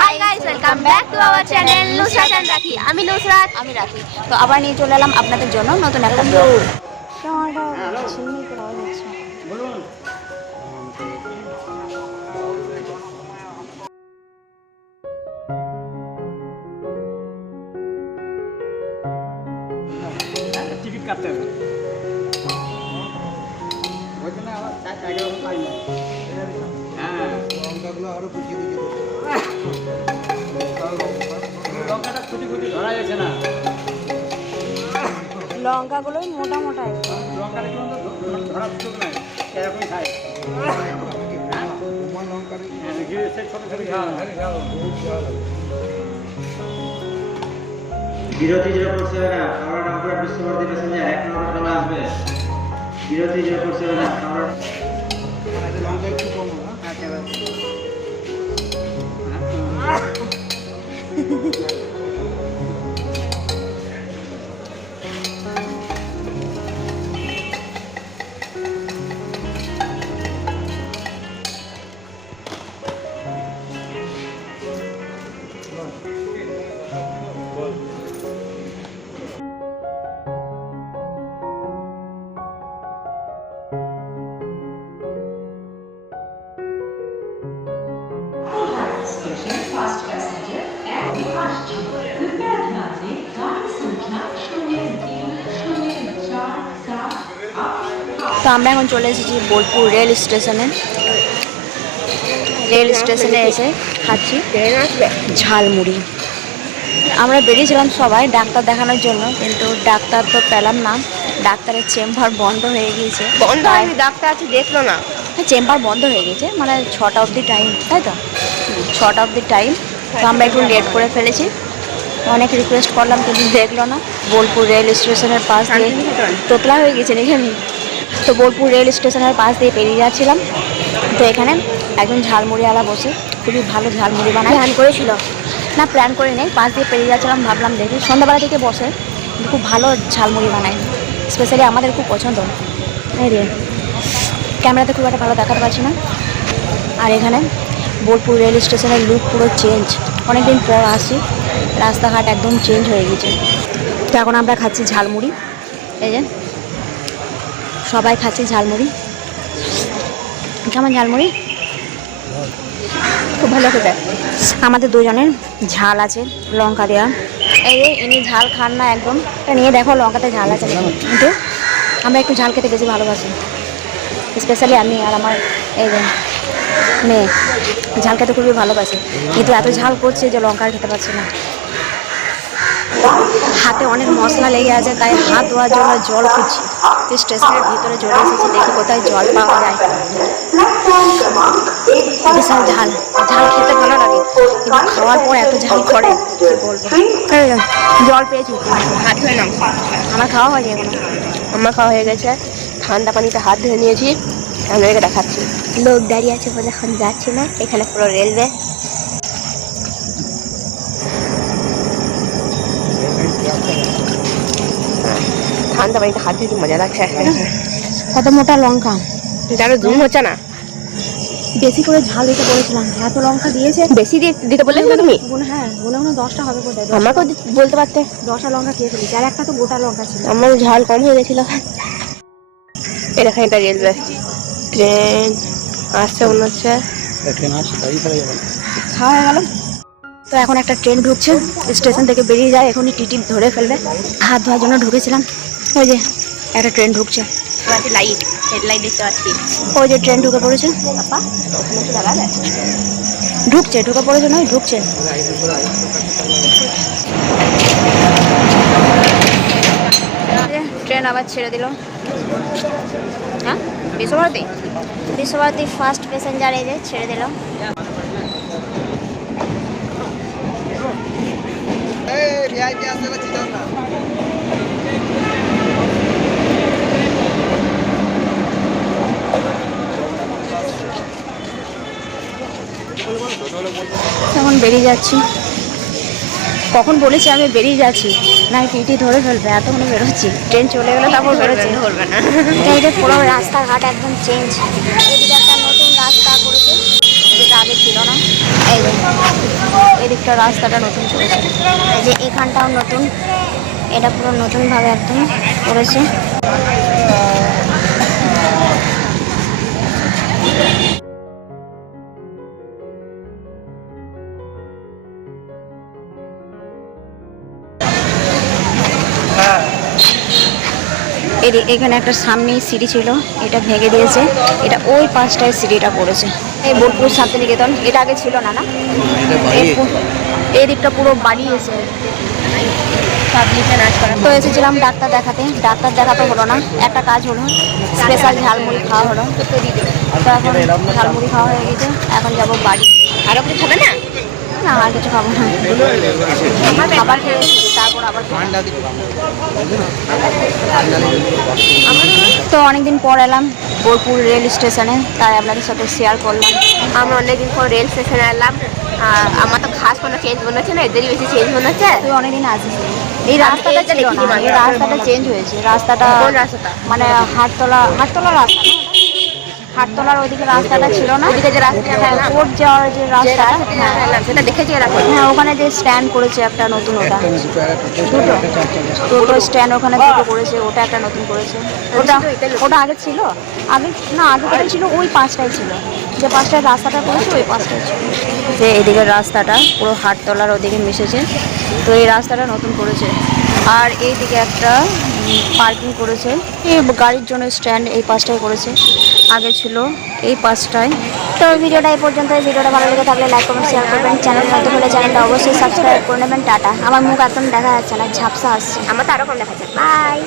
High guys, welcome back to our channel Nusrat and Rakhi. আমি নুসরাত, আমি রাখি। তো আবার নিয়ে চলে এলাম আপনাদের জন্য নতুন একটা ব্লগ। বলুন। টিকিট কাটতে হবে। ওইখানে আবার জায়গা পাই না। হ্যাঁ, লঙ্কাগুলো আরো কুচি কুচি করতে লঙ্কাটা কুচি কুচি ধরা যাচ্ছে না। লঙ্কাগুলো মোটা মোটা একটু লঙ্কাটা কিন্তু ধরা সুযোগ নাই, এরকমই খায়। বিরতি জিরো করছে না, আমরা রামপুরা বিশ্বভারতী প্যাসেঞ্জার 1 নম্বর ট্রেন আসবে। বিরতি জিরো করছে না, আমরা লঙ্কা একটু কম না। তো আমরা এখন চলে এসেছি বোলপুর রেল স্টেশনে। রেল স্টেশনে এসে খাচ্ছি ঝালমুড়ি। আমরা বেরিয়েছিলাম সবাই ডাক্তার দেখানোর জন্য, কিন্তু ডাক্তার তো পেলাম না। ডাক্তারের চেম্বার বন্ধ হয়ে গিয়েছে। বন্ধ হয়নি, ডাক্তার আছে দেখলো না। চেম্বার বন্ধ হয়ে গেছে, মানে 6টা অবধি টাইম, তাই তো 6টা অবধি টাইম। তো আমরা একটু লেট করে ফেলেছি, অনেক রিকোয়েস্ট করলাম কিন্তু দেখলো না। বোলপুর রেল স্টেশনের পাশ দিয়ে তোতলা হয়ে গেছে এখানে। তো বোলপুর রেল স্টেশনের পাশ দিয়ে পেরিয়ে যাচ্ছিলাম, তো এখানে একজন ঝালমুড়িওয়ালা বসে খুবই ভালো ঝালমুড়ি বানায়। প্ল্যান করেছিল না, প্ল্যান করে নেই, পাশ দিয়ে পেরিয়ে যাচ্ছিলাম, ভাবলাম দেখি। সন্ধ্যাবেলা থেকে বসে, খুব ভালো ঝালমুড়ি বানায়, স্পেশালি আমাদের খুব পছন্দ। এই রে ক্যামেরাতে খুব একটা ভালো দেখাতে পারছি না। আর এখানে বোলপুর রেল স্টেশনের লুক পুরো চেঞ্জ, অনেকদিন পর আসি, রাস্তাঘাট একদম চেঞ্জ হয়ে গেছে। তো এখন আমরা খাচ্ছি ঝালমুড়ি, এই যে সবাই খাচ্ছি ঝালমুড়ি। কেমন ঝালমুড়ি? খুব ভালো খেতে। আমাদের দুজনের ঝাল আছে, লঙ্কা দেওয়া। এই যে ইনি ঝাল খান না একদম, এটা নিয়ে দেখো লঙ্কাতে ঝাল আছে, কিন্তু আমরা একটু ঝাল খেতে বেশি ভালোবাসি, স্পেশালি আমি আর আমার এই যে মেয়ে ঝাল খেতে খুবই ভালোবাসি, কিন্তু এত ঝাল করছে যে লঙ্কা আর খেতে পারছি না। হাতে অনেক মশলা লেগে আছে, তাই হাত ধোয়ার জন্য জল খুঁজছি। স্টেশনের ভিতরে চলে এসেছি, দেখি কোথায় জল পাওয়া যায়। বিশাল ঝাল, ঝাল খেতে ভালো লাগে, কিন্তু খাওয়ার পর এত ঝাল করে কি বলবো। জল পেয়েছি, হাত ধুয়ে নাও। আমার খাওয়া হয়নি এখনো। আমার খাওয়া হয়ে গেছে, ঠান্ডা পানিতে হাত ধুয়ে নিয়েছি, আপনাদেরকে দেখাচ্ছি। লোক দাঁড়িয়ে আছে বলে এখন যাচ্ছি না, এখানে পুরো রেলওয়ে। ঠান্ডা পানিতে হাত ধুয়ে মজা লাগছে। কত মোটা লঙ্কা, যারা জুম হচ্ছে না, বেশি করে ঝাল দিতে বলেছিলাম, এত লঙ্কা দিয়েছে। বেশি দিতে বলেছিলে তুমি? হ্যাঁ, মনে 10টা হবে কোথায়। আমাকেও বলতে পারতে। 10টা লঙ্কা খেয়ে ফেলেছি, আর একটা তো গোটা লঙ্কা ছিল। আমার ঝাল কম হয়ে গেছিল। এই দেখেন, এটা রেলওয়ে, ট্রেন আসছে মনে হচ্ছে। খাওয়া হয়ে গেল। তো এখন একটা ট্রেন ঢুকছে, স্টেশন থেকে বেরিয়ে যায়, এখনই টিটি ধরে ফেলবে। হাত ধোয়ার জন্য ঢুকেছিলাম, ওই যে একটা ট্রেন ঢুকছে। লাইট, হেডলাইট দেখতে পাচ্ছি। ওই যে ট্রেন ঢুকে পড়েছে, বাবা ওখানে তো লাগা যায়। ঢুকে পড়েছে নয়, ঢুকছে। ট্রেন আবার ছেড়ে দিল। হ্যাঁ, বিশ্বভারতী ফার্স্ট প্যাসেঞ্জার এই যে ছেড়ে দিল। এখন বেরিয়ে যাচ্ছি। কখন বলেছি আমি বেরিয়ে যাচ্ছি, না টিটি ধরে ফেলবে, এতক্ষণে বেরোচ্ছি। ট্রেন চলে গেলে তারপর বেরোচ্ছি। ধরবে না। এইটা পুরো রাস্তাঘাট একদম চেঞ্জ। এদিকে একটা নতুন রাস্তা করেছে, যেটা আগে ছিল না। এই যে এদিকটা রাস্তাটা নতুন করেছে, এই যে এখানটাও নতুন, এটা পুরো নতুনভাবে একদম করেছে। এখানে একটা সামনে সিঁড়ি ছিল, এটা ভেঙে দিয়েছে, এটা ওই পাঁচটায় সিঁড়িটা পড়েছে। এই বোলপুর শান্তিনিকেতন, এটা আগে ছিল না, না এই দিকটা পুরো বাড়িয়েছে। তো এসেছিলাম ডাক্তার দেখাতে, ডাক্তার দেখাতে হলো না, একটা কাজ হলো, স্পেশাল ঝালমুড়ি খাওয়া হলো। তো এখন ঝালমুড়ি খাওয়া হয়ে গেছে, এখন যাবো বাড়ি। আরো কিছু খাবে না? না আর কিছু খাবো না, খাবার খেয়ে এসেছি, তারপর আবার তো অনেকদিন পর এলাম বোলপুর রেল স্টেশনে, তাই আপনাদের সাথে শেয়ার করলাম। আমরা অনেকদিন পর রেল স্টেশনে এলাম। আমার তো খাস কোনো চেঞ্জ মনে হচ্ছে না, এদেরই বেশি চেঞ্জ মনে হচ্ছে। তুই অনেকদিন আসিস, এই রাস্তাটা ছিল না, এই রাস্তাটা চেঞ্জ হয়েছে। রাস্তাটা কোন রাস্তাটা? মানে হাটতলা রাস্তা না, হাটতলার ওইদিকে রাস্তাটা ছিল না, ওদিকে যে রাস্তাটা কোর্ট যাওয়ার যে রাস্তাটা, সেটা দেখেছি এরকম। হ্যাঁ ওখানে যে স্ট্যান্ড করেছে একটা নতুন, ওটা দুটো টোটো স্ট্যান্ড ওখানে দুটো করেছে, ওটা একটা নতুন করেছে। ওটা ওটা আগে ছিল, আগে না, আগে কোথায় ছিল, ওই পাঁচটায় ছিল, যে পাঁচটায় রাস্তাটা করেছে ওই পাঁচটায় ছিল। যে এদিকের রাস্তাটা পুরো হাটতলার ওদিকে মিশেছে, তো এই রাস্তাটা নতুন করেছে। আর এইদিকে একটা পার্কিং করেছে, এই গাড়ির জন্য স্ট্যান্ড এই পাঁচটায় করেছে, আগে ছিল এই পাঁচটায়। তো ভিডিওটা এই পর্যন্ত, ভিডিওটা ভালো লেগে থাকলে লাইক কমেন্ট শেয়ার করবেন, চ্যানেল নতুন হলে চ্যানেলটা অবশ্যই সাবস্ক্রাইব করে নেবেন। টাটা, আমার মুখ একদম দেখা যাচ্ছে না, ঝাপসা আসছে। আমার তো আরো কম দেখা যায়। বাই।